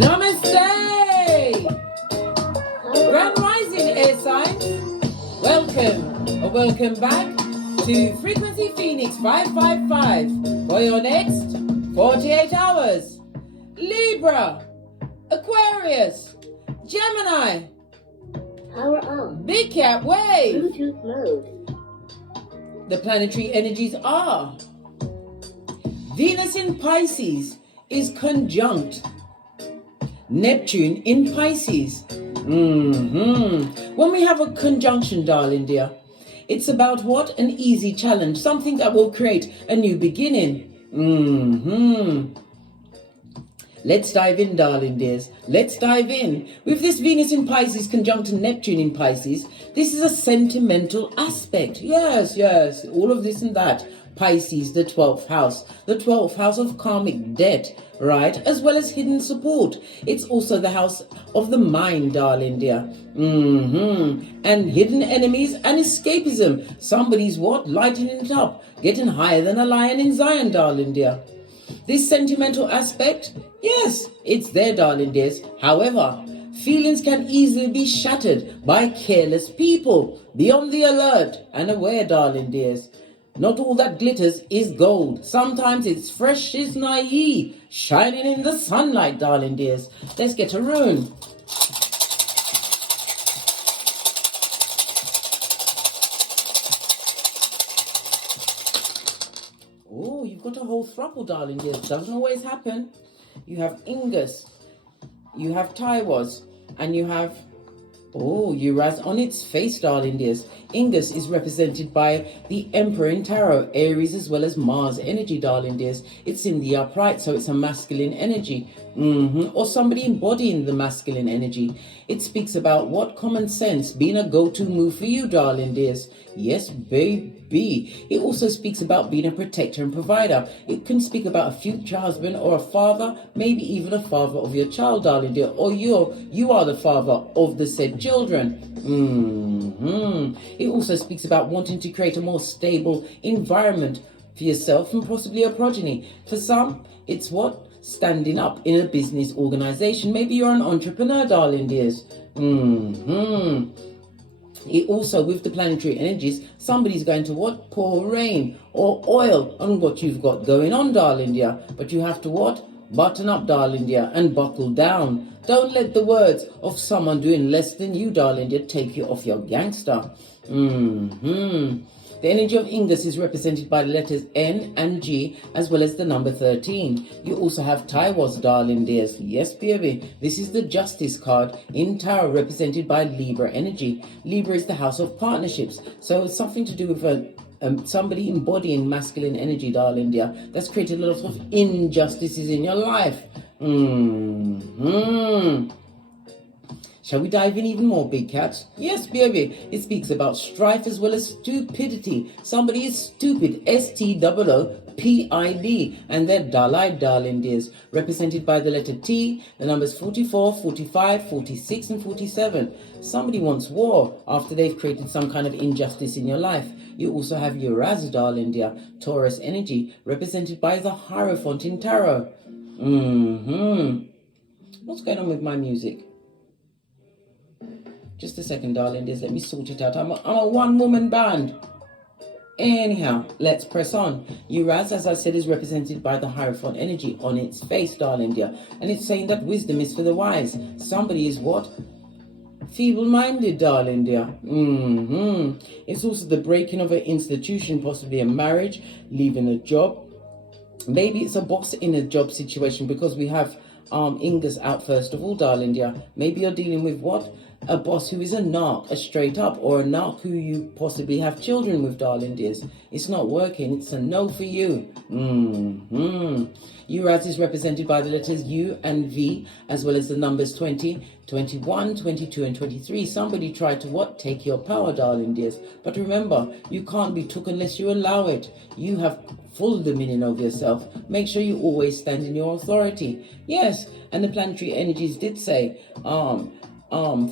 Namaste! Grand Rising Air Signs, welcome back to Frequency Phoenix 555 for your next 48 hours. Libra, Aquarius, Gemini, Power on. Big Cat Wave. Bluetooth mode. The planetary energies are Venus in Pisces is conjunct Neptune in Pisces. When we have a conjunction, darling dear, it's about what? An easy challenge, something that will create a new beginning. Let's dive in, darling dears. Let's dive in. With this Venus in Pisces conjunct Neptune in Pisces, this is a sentimental aspect. Yes, all of this and that. Pisces, the 12th house of karmic debt, right? As well as hidden support. It's also the house of the mind, darling dear. And hidden enemies and escapism. Somebody's what? Lighting it up. Getting higher than a lion in Zion, darling dear. This sentimental aspect, yes, it's there, darling dears. However, feelings can easily be shattered by careless people. Be on the alert and aware, darling dears. Not all that glitters is gold. Sometimes it's fresh is naive, shining in the sunlight, darling dears. Let's get a rune. Oh, you've got a whole throuple, darling dears. Doesn't always happen. You have Ingus, you have Taiwas, and you have Uranus on its face, darling dears. Ingus is represented by the Emperor in Tarot, Aries as well as Mars energy, darling dears. It's in the upright, so it's a masculine energy. Or somebody embodying the masculine energy. It speaks about what? Common sense being a go-to move for you, darling dears. Yes, baby. It also speaks about being a protector and provider. It can speak about a future husband or a father, maybe even a father of your child, darling dear. Or you are the father of the said children. It also speaks about wanting to create a more stable environment for yourself and possibly a progeny. For some, it's what? Standing up in a business organization. Maybe you're an entrepreneur, darling dears. It also, with the planetary energies, somebody's going to what? Pour rain or oil on what you've got going on, darling dear. But you have to what? Button up, darling dear, and buckle down. Don't let the words of someone doing less than you, darling dear, take you off your gangster. The energy of Ingus is represented by the letters N and G, as well as the number 13. You also have Taiwas, darling dears. Yes, baby. This is the Justice card in Tarot, represented by Libra energy. Libra is the house of partnerships. So it's something to do with somebody embodying masculine energy, darling dear. That's created a lot of injustices in your life. Shall we dive in even more, big cats? Yes, baby. It speaks about strife as well as stupidity. Somebody is stupid. STOOPID. And they're dull-eyed, darling dears. Represented by the letter T, the numbers 44, 45, 46, and 47. Somebody wants war after they've created some kind of injustice in your life. You also have Uranus, darling dear. Taurus energy, represented by the Hierophant in Tarot. What's going on with my music? Just a second, darling dears. Let me sort it out. I'm a one-woman band. Anyhow, let's press on. Uranus, as I said, is represented by the Hierophant energy on its face, darling dear. And it's saying that wisdom is for the wise. Somebody is what? Feeble-minded, darling dear. It's also the breaking of an institution, possibly a marriage, leaving a job. Maybe it's a boss in a job situation, because we have Ingus out first of all, darling dear. Maybe you're dealing with what? A boss who is a narc, a straight up, or a narc who you possibly have children with, darling dears. It's not working. It's a no for you. Uranus is represented by the letters U and V, as well as the numbers 20, 21, 22, and 23. Somebody tried to what? Take your power, darling dears. But remember, you can't be took unless you allow it. You have full dominion over yourself. Make sure you always stand in your authority. Yes, and the planetary energies did say,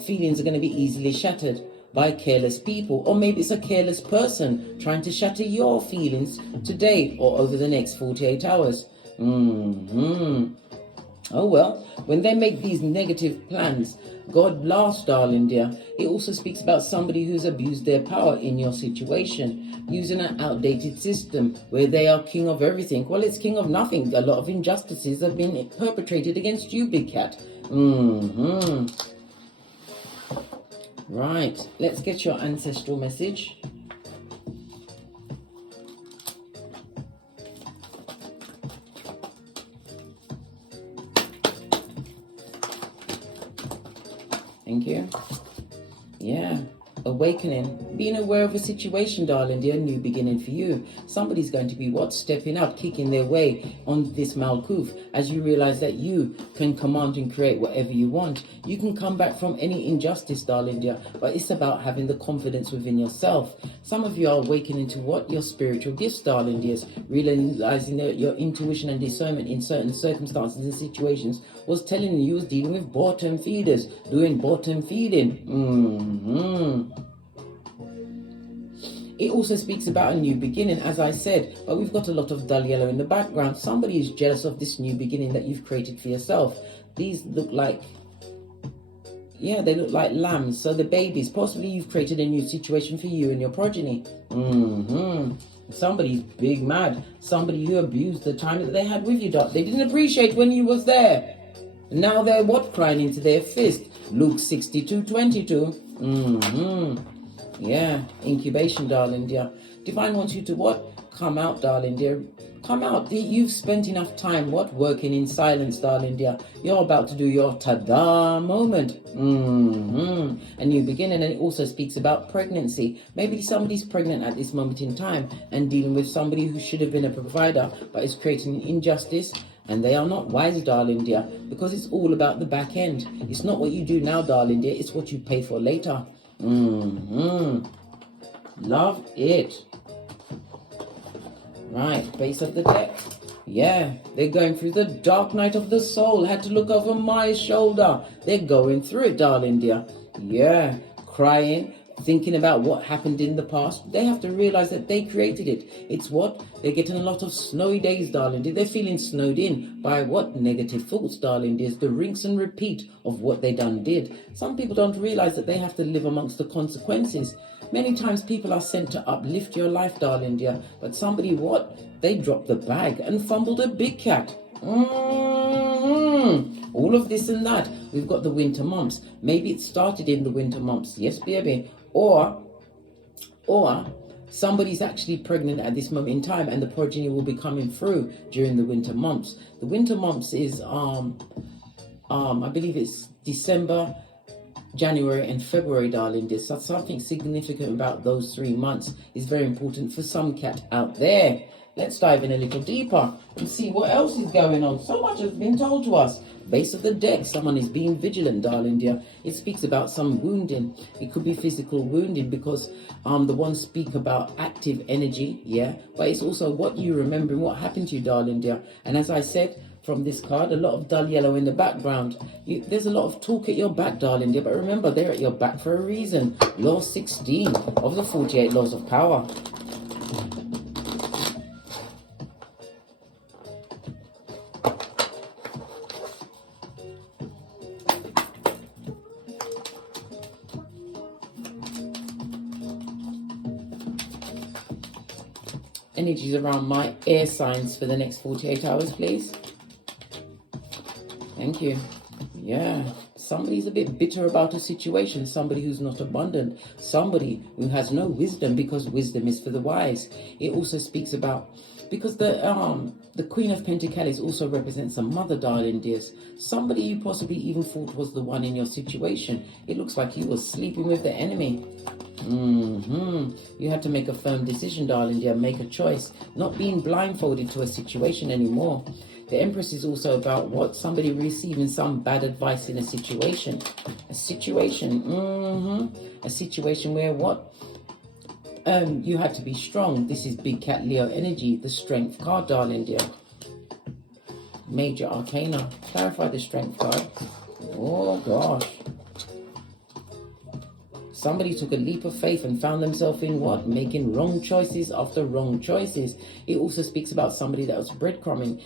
feelings are going to be easily shattered by careless people, or maybe it's a careless person trying to shatter your feelings today or over the next 48 hours. Oh well, when they make these negative plans, God laughs, darling dear. It also speaks about somebody who's abused their power in your situation, using an outdated system where they are king of everything. Well, it's king of nothing. A lot of injustices have been perpetrated against you, big cat. Right, let's get your ancestral message. Thank you. Yeah. Awakening. Being aware of a situation, darling dear. New beginning for you. Somebody's going to be stepping out, kicking their way on this Malkuth as you realize that you can command and create whatever you want. You can come back from any injustice, darling dear, but it's about having the confidence within yourself. Some of you are awakening to your spiritual gifts, darling dears, realizing that your intuition and discernment in certain circumstances and situations was telling you was dealing with bottom feeders, doing bottom feeding. It also speaks about a new beginning, as I said, but we've got a lot of dull yellow in the background. Somebody is jealous of this new beginning that you've created for yourself. These look like, yeah, they look like lambs. So the babies, possibly you've created a new situation for you and your progeny. Somebody's big mad. Somebody who abused the time that they had with you. They didn't appreciate when you was there. Now they're crying into their fist. Luke 62:22. Yeah, incubation, darling dear. Divine wants you to come out, darling dear. Come out. You've spent enough time working in silence, darling dear. You're about to do your ta-da moment. A new beginning. And it also speaks about pregnancy. Maybe somebody's pregnant at this moment in time and dealing with somebody who should have been a provider but is creating injustice. And they are not wise, darling dear, because it's all about the back end. It's not what you do now, darling dear. It's what you pay for later. Love it. Right, base of the deck. Yeah, they're going through the dark night of the soul. Had to look over my shoulder. They're going through it, darling dear. Yeah, crying, thinking about what happened in the past. They have to realize that they created it. It's they're getting a lot of snowy days, darling dear. They're feeling snowed in by negative thoughts, darling dear. The rinse and repeat of what they did. Some people don't realize that they have to live amongst the consequences. Many times people are sent to uplift your life, darling dear. But somebody, they dropped the bag and fumbled a big cat. All of this and that. We've got the winter months. Maybe it started in the winter months. Yes, baby. Or somebody's actually pregnant at this moment in time and the progeny will be coming through during the winter months. The winter months is, I believe it's December, January and February, darling dear. So something significant about those 3 months is very important for some cat out there. Let's dive in a little deeper and see what else is going on. So much has been told to us. Base of the deck, someone is being vigilant, darling dear. It speaks about some wounding. It could be physical wounding because the ones speak about active energy, yeah. But it's also what you remember and what happened to you, darling dear. And as I said, from this card, a lot of dull yellow in the background. There's a lot of talk at your back, darling dear. But remember, they're at your back for a reason. Law 16 of the 48 laws of power. Energies around my air signs for the next 48 hours, please. Thank you. Yeah, somebody's a bit bitter about a situation. Somebody who's not abundant. Somebody who has no wisdom, because wisdom is for the wise. It also speaks about, because the Queen of Pentacles also represents a mother, darling dears. Somebody you possibly even thought was the one in your situation. It looks like you were sleeping with the enemy. You had to make a firm decision, darling dear. Make a choice. Not being blindfolded to a situation anymore. The Empress is also about somebody receiving some bad advice in a situation. A situation where you had to be strong. This is Big Cat Leo energy, the Strength card, darling dear. Major Arcana. Clarify the Strength card. Oh gosh. Somebody took a leap of faith and found themselves in making wrong choices after wrong choices. It also speaks about somebody that was breadcrumbing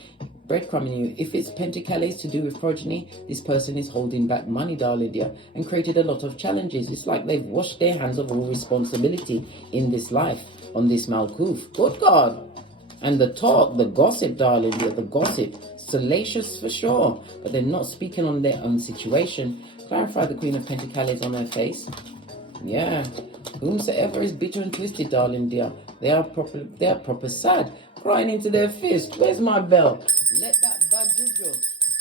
breadcrumbing you. If it's Pentacles to do with progeny, this person is holding back money, darling dear, and created a lot of challenges. It's like they've washed their hands of all responsibility in this life, on this Malkuth. Good God. And the talk, the gossip, darling dear, the gossip, salacious for sure, but they're not speaking on their own situation. Clarify the Queen of Pentacles on her face. Yeah. Whomsoever is bitter and twisted, darling dear, they are proper sad, crying into their fist. Where's my bell? Let that bad juju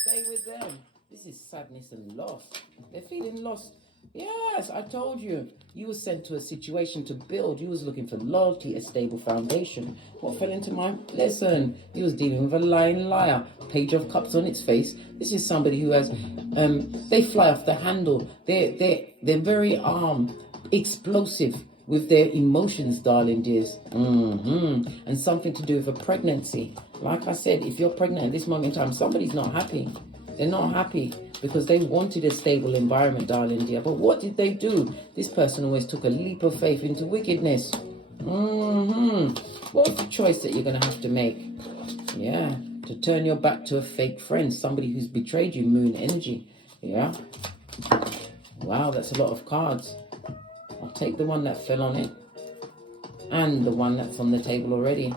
stay with them. This is sadness and loss. They're feeling lost. Yes, I told you. You were sent to a situation to build. You was looking for loyalty, a stable foundation. What fell into my... Listen, you was dealing with a lying liar. Page of Cups on its face. This is somebody who has... they fly off the handle. They're very explosive with their emotions, darling dears. And something to do with a pregnancy. Like I said, if you're pregnant at this moment in time, somebody's not happy. They're not happy because they wanted a stable environment, darling dear. But what did they do? This person always took a leap of faith into wickedness. What's the choice that you're going to have to make? Yeah, to turn your back to a fake friend, somebody who's betrayed you, moon energy. Yeah. Wow, that's a lot of cards. I'll take the one that fell on it and the one that's on the table already.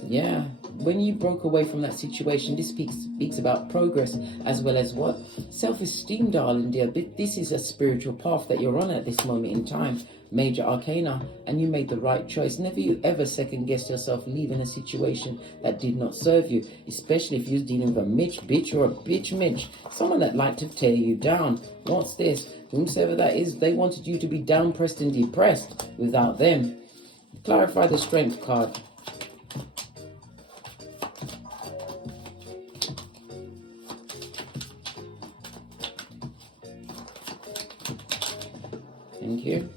Yeah, when you broke away from that situation, this speaks about progress as well as what? Self-esteem, darling dear. But this is a spiritual path that you're on at this moment in time. Major arcana, and you made the right choice. Never you ever second guess yourself leaving a situation that did not serve you, especially if you're dealing with a bitch or a bitch Mitch, someone that liked to tear you down. What's this? Whomsoever that is, they wanted you to be down, pressed and depressed without them. Clarify the Strength card. Thank you.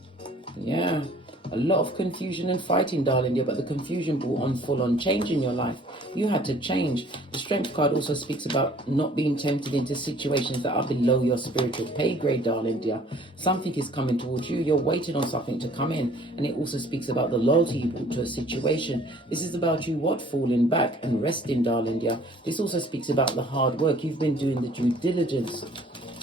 Yeah, a lot of confusion and fighting, darling dear, but the confusion brought on full-on change in your life. You had to change. The Strength card also speaks about not being tempted into situations that are below your spiritual pay grade, darling dear. Something is coming towards you. You're waiting on something to come in. And it also speaks about the loyalty you brought to a situation. This is about you, what? Falling back and resting, darling dear. This also speaks about the hard work. You've been doing the due diligence.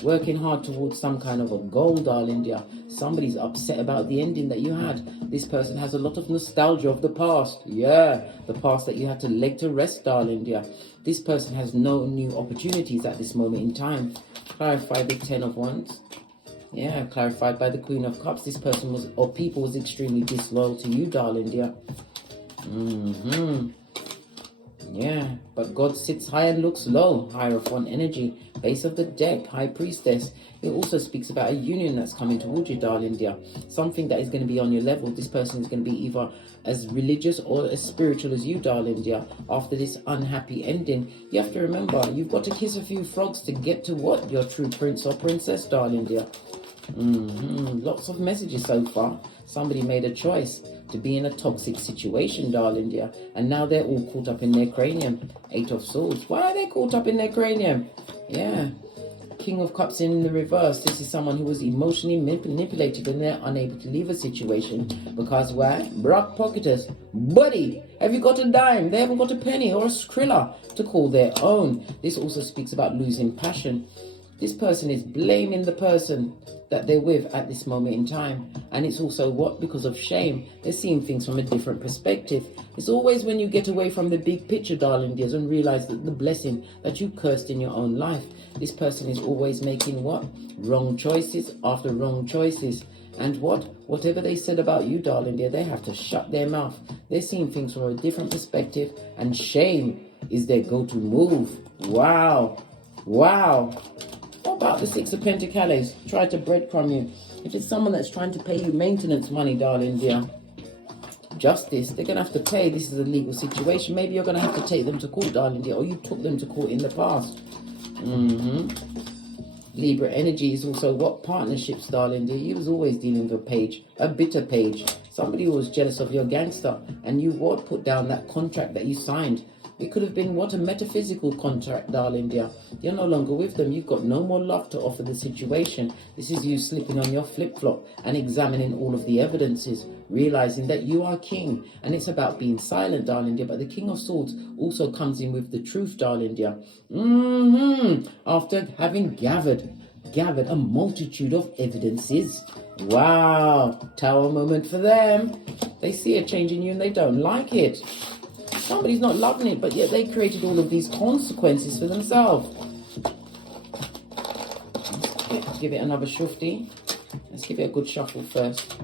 Working hard towards some kind of a goal, darling dear. Somebody's upset about the ending that you had. This person has a lot of nostalgia of the past. Yeah, the past that you had to lay to rest, darling dear. This person has no new opportunities at this moment in time. Clarify the Ten of Wands. Yeah, clarified by the Queen of Cups. This person was, or people was extremely disloyal to you, darling dear. Yeah, but God sits high and looks low. Hierophant energy, base of the deck, High Priestess. It also speaks about a union that's coming towards you, darling dear. Something that is going to be on your level. This person is going to be either as religious or as spiritual as you, darling dear. After this unhappy ending, you have to remember, you've got to kiss a few frogs to get to what? Your true prince or princess, darling dear. Lots of messages so far. Somebody made a choice to be in a toxic situation, darling dear, and now they're all caught up in their cranium. Eight of Swords. Why are they caught up in their cranium? Yeah. King of Cups in the reverse. This is someone who was emotionally manipulated and they're unable to leave a situation because why? Brock pocketers. Buddy, have you got a dime? They haven't got a penny or a skrilla to call their own. This also speaks about losing passion. This person is blaming the person that they're with at this moment in time. And it's also what? Because of shame. They're seeing things from a different perspective. It's always when you get away from the big picture, darling dears, and realize that the blessing that you cursed in your own life. This person is always making what? Wrong choices after wrong choices. And what? Whatever they said about you, darling dear, they have to shut their mouth. They're seeing things from a different perspective. And shame is their go-to move. Wow. Wow. What about the Six of Pentacles? Try to breadcrumb you. If it's someone that's trying to pay you maintenance money, darling dear, justice, they're going to have to pay. This is a legal situation. Maybe you're going to have to take them to court, darling dear, or you took them to court in the past. Libra energy is also what? Partnerships, darling dear. You was always dealing with a page, a bitter page. Somebody who was jealous of your gangster, and you what? Put down that contract that you signed. It could have been what a metaphysical contract, darling dear. You're no longer with them. You've got no more love to offer the situation. This is you slipping on your flip-flop and examining all of the evidences, realizing that you are king. And it's about being silent, darling dear. But the King of Swords also comes in with the truth, darling dear. After having gathered a multitude of evidences. Wow, Tower moment for them. They see a change in you and they don't like it. Somebody's not loving it, but yet they created all of these consequences for themselves. Let's give it another shufti. Let's give it a good shuffle first.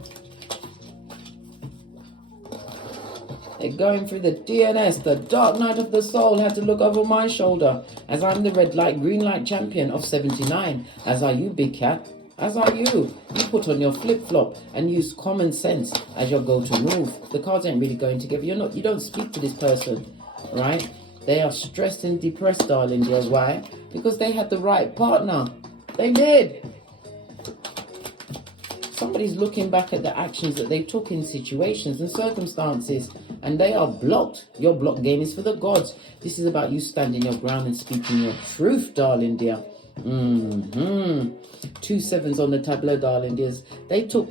They're going through the DNS. The Dark Night of the Soul had to look over my shoulder as I'm the red light, green light champion of 79. As are you, big cat. As are you. You put on your flip-flop and use common sense as your go-to move. The cards ain't really going together. You don't speak to this person, right? They are stressed and depressed, darling dear. Why? Because they had the right partner. They did. Somebody's looking back at the actions that they took in situations and circumstances, and they are blocked. Your block game is for the gods. This is about you standing your ground and speaking your truth, darling dear. 2 sevens on the tableau, darling dears. They took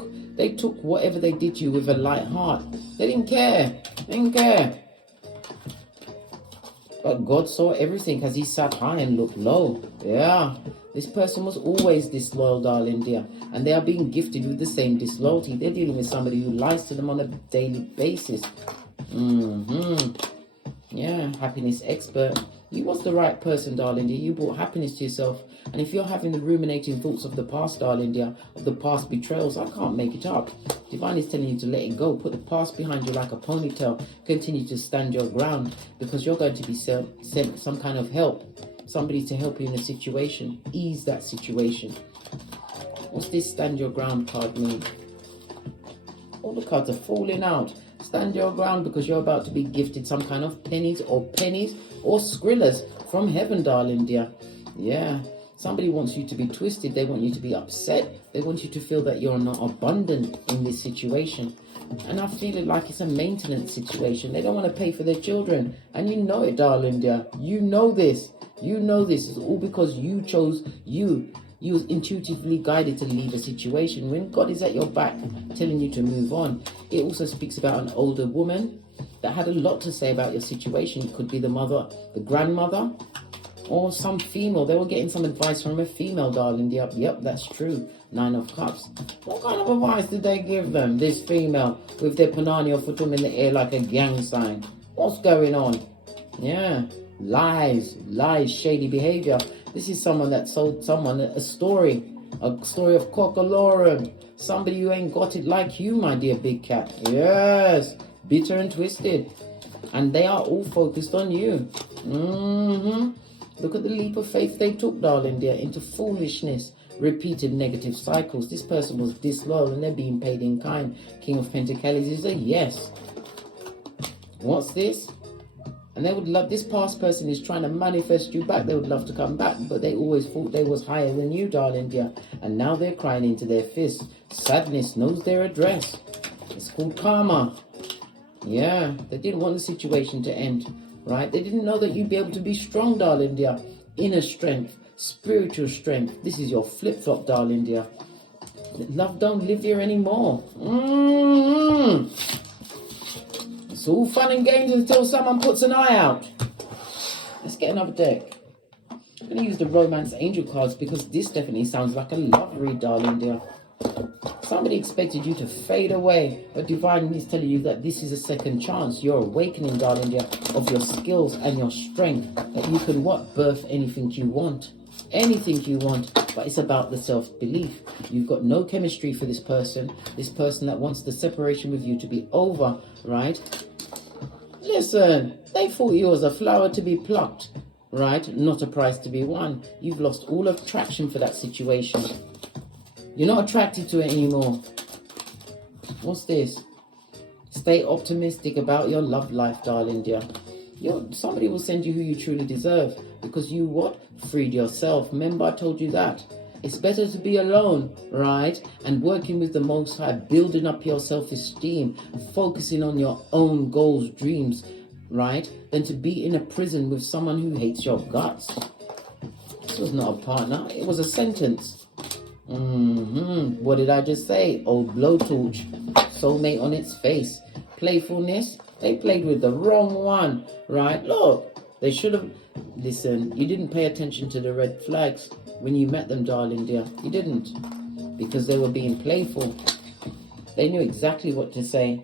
whatever they did to you with a light heart. They didn't care. But God saw everything as he sat high and looked low. Yeah, this person was always disloyal, darling dear. And they are being gifted with the same disloyalty. They're dealing with somebody who lies to them on a daily basis. Yeah, happiness expert. You was the right person, darling dear. You brought happiness to yourself. And if you're having the ruminating thoughts of the past, darling dear, of the past betrayals, I can't make it up. Divine is telling you to let it go. Put the past behind you like a ponytail. Continue to stand your ground, because you're going to be sent some kind of help. Somebody to help you in a situation. Ease that situation. What's this stand your ground card mean? All the cards are falling out. Stand your ground, because you're about to be gifted some kind of pennies or skrillers from heaven, darling dear. Yeah. Somebody wants you to be twisted. They want you to be upset. They want you to feel that you're not abundant in this situation. And I feel it like it's a maintenance situation. They don't want to pay for their children. And you know it, darling dear. You know this. You know this. It's all because you chose you. You was intuitively guided to leave a situation. When God is at your back telling you to move on, it also speaks about an older woman that had a lot to say about your situation. It could be the mother, the grandmother, or some female. They were getting some advice from a female, darling. Yep, that's true. 9 of Cups. What kind of advice did they give them, this female, with their panani or futum in the air like a gang sign? What's going on? Yeah, lies, shady behavior. This is someone that sold someone a story of cockalorum. Somebody who ain't got it like you, my dear big cat. Yes, bitter and twisted. And they are all focused on you. Look at the leap of faith they took, darling dear, into foolishness, repeated negative cycles. This person was disloyal and they're being paid in kind. King of Pentacles is a yes. What's this? And they would love, this past person is trying to manifest you back. They would love to come back, but they always thought they was higher than you, darling dear. And now they're crying into their fists. Sadness knows their address. It's called karma. Yeah, they didn't want the situation to end, right? They didn't know that you'd be able to be strong, darling dear. Inner strength, spiritual strength. This is your flip-flop, darling dear. Love don't live here anymore. It's all fun and games until someone puts an eye out. Let's get another deck. I'm going to use the Romance Angel cards because this definitely sounds like a love read, darling dear. Somebody expected you to fade away, but Divine is telling you that this is a second chance. You're awakening, darling dear, of your skills and your strength, that you can birth anything you want. Anything you want, but it's about the self-belief. You've got no chemistry for this person that wants the separation with you to be over, right? Listen, they thought you was a flower to be plucked, right? Not a prize to be won. You've lost all attraction for that situation. You're not attracted to it anymore. What's this? Stay optimistic about your love life, darling dear. Somebody will send you who you truly deserve, because you what? Freed yourself. Remember I told you that. It's better to be alone, right? And working with the Most High, building up your self-esteem, focusing on your own goals, dreams, right, than to be in a prison with someone who hates your guts. This was not a partner. It was a sentence. What did I just say? Old blowtorch. Soulmate on its face. Playfulness. They played with the wrong one, right? Look, they should have... Listen, you didn't pay attention to the red flags when you met them, darling dear. You didn't. Because they were being playful. They knew exactly what to say.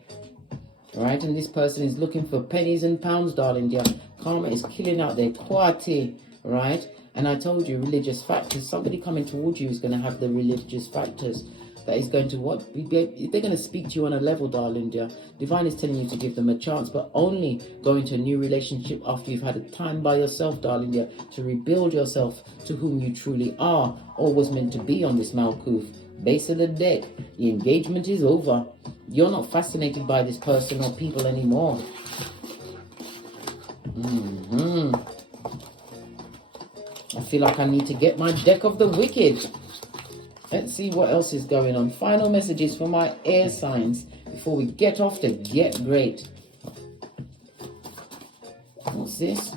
Right? And this person is looking for pennies and pounds, darling dear. Karma is killing out their quality. Right? And I told you, religious factors. Somebody coming towards you is going to have the religious factors. That is going to what? They're going to speak to you on a level, darling dear. Divine is telling you to give them a chance, but only go into a new relationship after you've had a time by yourself, darling dear, to rebuild yourself to whom you truly are, or was meant to be on this Malkuth. Base of the deck. The engagement is over. You're not fascinated by this person or people anymore. I feel like I need to get my deck of the wicked. Let's see what else is going on. Final messages for my air signs before we get off to get great. What's this?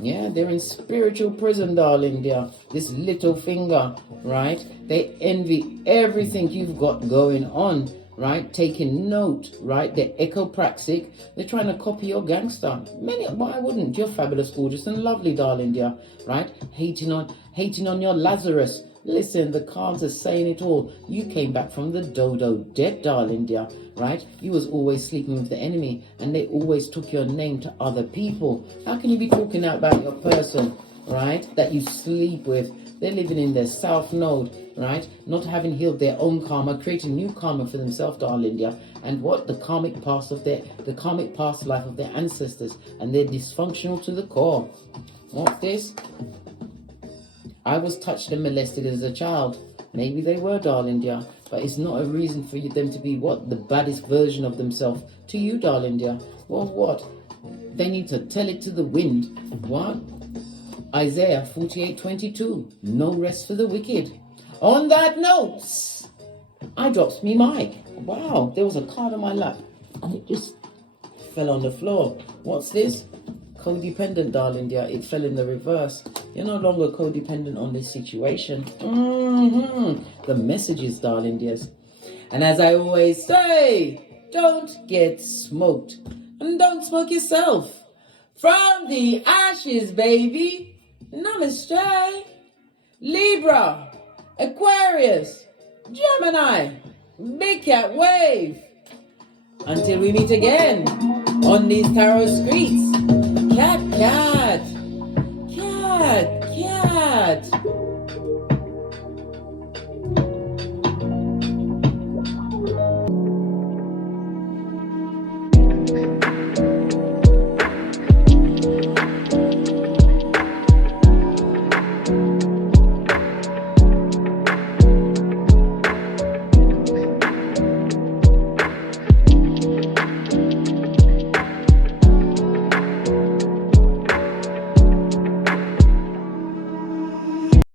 Yeah, they're in spiritual prison, darling dear. This little finger, right? They envy everything you've got going on, right? Taking note, right? They're echopraxic. They're trying to copy your gangster. Why wouldn't? You're fabulous, gorgeous, and lovely, darling dear, right? Hating on your Lazarus. Listen, the cards are saying it all. You came back from the dodo dead, darling dear, right? You was always sleeping with the enemy, and they always took your name to other people. How can you be talking out about your person, right, that you sleep with? They're living in their south node, right? Not having healed their own karma, creating new karma for themselves, darling dear. And what? The karmic past life of their ancestors, and they're dysfunctional to the core. What's this? I was touched and molested as a child. Maybe they were, darling dear, but it's not a reason for them to be what? The baddest version of themselves to you, darling dear. Well, what? They need to tell it to the wind. What? Isaiah 48:22. No rest for the wicked. On that note, I dropped me mic. Wow, there was a card on my lap and it just fell on the floor. What's this? Codependent, darling dear. It fell in the reverse. You're no longer codependent on this situation. The messages, darling dears. And as I always say, don't get smoked. And don't smoke yourself. From the ashes, baby. Namaste. Libra, Aquarius, Gemini, Big Cat Wave. Until we meet again on these tarot streets. Cat, cat, cat, cat.